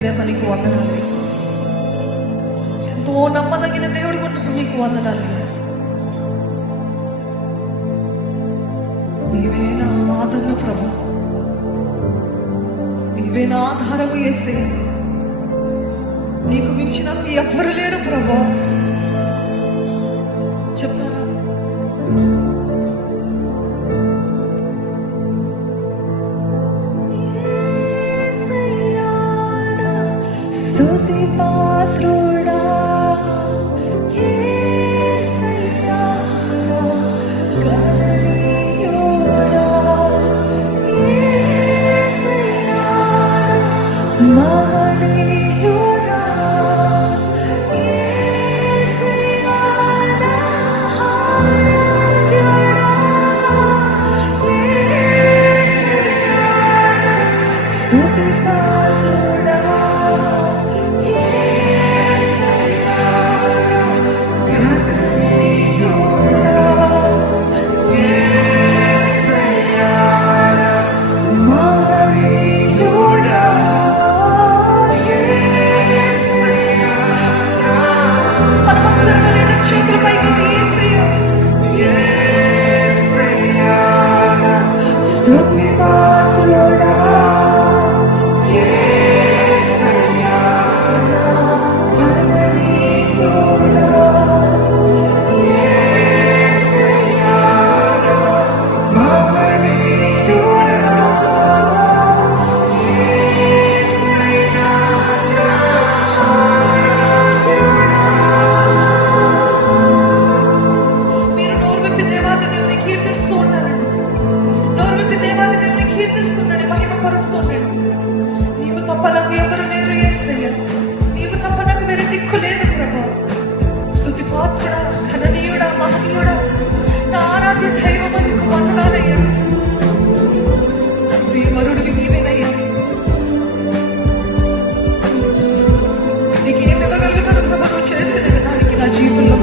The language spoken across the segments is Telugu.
నీకు వందనాలు. ఎంతో నమ్మదగిన దేవుడు కొరకు నీకు వందనాలు. నీవే నా ఆదరణ ప్రభు, నీవే నా ఆధారము యేసయ్య. నీకు మించి నాకు ఎవ్వరు లేరు ప్రభు. చెప్తారా? స్తుతి పాత్రుడా యేసయ్యా, గణనీయుడా యేసయ్యా, మహనీయుడా యేసయ్యా, ఆరాధ్యుడా యేసయ్యా, స్తుతి పాత్రుడా స్తుతి పాత్రుడా యేసయ్యా, గణనీయుడా యేసయ్యా, మహనీయుడా యేసయ్యా, ఆరాధ్యుడా. మీరు నోరు విప్పి దేవాది దేవుని కీర్తిస్తూ ఉన్నారండి. నోరు విప్పి దేవాది దేవుని కీర్తిస్తున్నాడు, మహిమపరుస్తున్నాడు. నీవు తప్ప నాకు ఎవరు లేరు యేసయ్య, నీవు తప్ప నాకు వేరే దిక్కు లేదు ప్రభు. స్తుతి పాత్రుడా, ఘననీయుడా, మహనీయుడా, నా ఆరాధ్య దైవము నీకు వందనాలయ్యా. వరుడివి నీవేనయ్యా. నీకేమి ఇవ్వగలుగుతాను ప్రభు నువ్వు చేసిన దానికి నా జీవితంలో.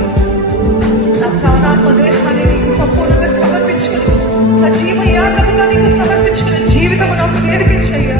నా ప్రాణాత్మ దేహాన్ని నీకు సంపూర్ణంగా సమర్పించుకుని, నా జీవ యాగముగా నీకు సమర్పించుకునే జీవితము నాకు నేర్పించయ్యా.